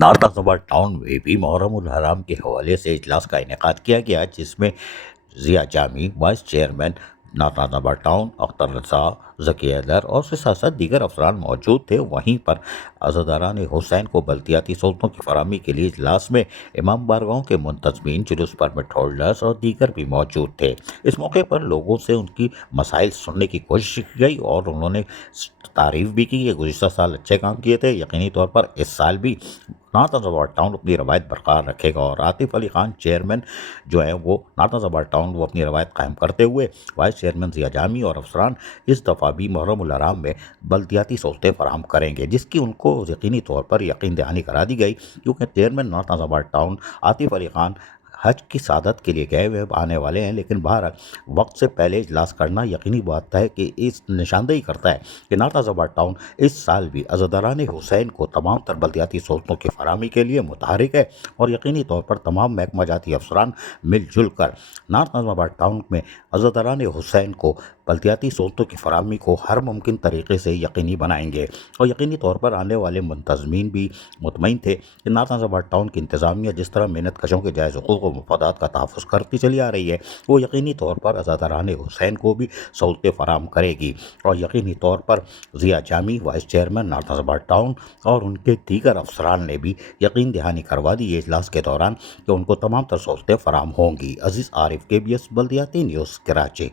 North آباد town میں بھی محرم الحرام کے حوالے سے اجلاس کا انعقاد کیا گیا، جس میں ضیاء جامی وائس چیئرمین نارتھ آباد ٹاؤن، اختر رضا، ذکی حیدر اور اس کے ساتھ ساتھ دیگر افسران موجود تھے۔ وہیں پر عزاداران حسین کو بلدیاتی سہولتوں کی فراہمی کے لیے اجلاس میں امام بارگاہوں کے منتظمین، جلوس پرمٹ ہولڈرز اور دیگر بھی موجود تھے۔ اس موقع پر لوگوں سے ان کی مسائل سننے کی کوشش کی گئی اور انہوں نے تعریف بھی کی کہ گزشتہ سال اچھے کام کیے تھے۔ یقینی طور پر اس سال بھی نارتھ آباد ٹاؤن اپنی روایت برقرار رکھے گا، اور عاطف علی خان چیئرمین جو ہیں وہ نارتھ آباد ٹاؤن وہ اپنی روایت قائم کرتے ہوئے وائس چیئرمین ضیاء جامی اور افسران اس دفعہ بھی محرم الحرام میں بلدیاتی سہولتیں فراہم کریں گے، جس کی ان کو یقینی طور پر یقین دہانی کرا دی گئی، کیونکہ چیئرمین نارتھ آباد ٹاؤن عاطف علی خان حج کی سعادت کے لیے گئے ہوئے آنے والے ہیں، لیکن بہرحال وقت سے پہلے اجلاس کرنا یقینی بات ہے کہ اس نشاندہی کرتا ہے کہ نارتھ آباد ٹاؤن اس سال بھی عزاداران حسین کو تمام تر بلدیاتی سہولتوں کی فراہمی کے لیے متحرک ہے، اور یقینی طور پر تمام محکمہ جاتی افسران مل جل کر نارتھ آباد ٹاؤن میں عزاداران حسین کو بلدیاتی سہولتوں کی فراہمی کو ہر ممکن طریقے سے یقینی بنائیں گے۔ اور یقینی طور پر آنے والے منتظمین بھی مطمئن تھے کہ نارتھ آباد ٹاؤن کی انتظامیہ جس طرح محنت کشوں کے جائز حقوق و مفادات کا تحفظ کرتی چلی آ رہی ہے، وہ یقینی طور پر عزاداران حسین کو بھی سہولتیں فراہم کرے گی۔ اور یقینی طور پر ضیاء جامی وائس چیئرمین نارتھ آباد ٹاؤن اور ان کے دیگر افسران نے بھی یقین دہانی کروا دی ہے اجلاس کے دوران کہ ان کو تمام تر سہولتیں فراہم ہوں گی۔ عزیز عارف، KBS بلدیاتی نیوز، کراچی۔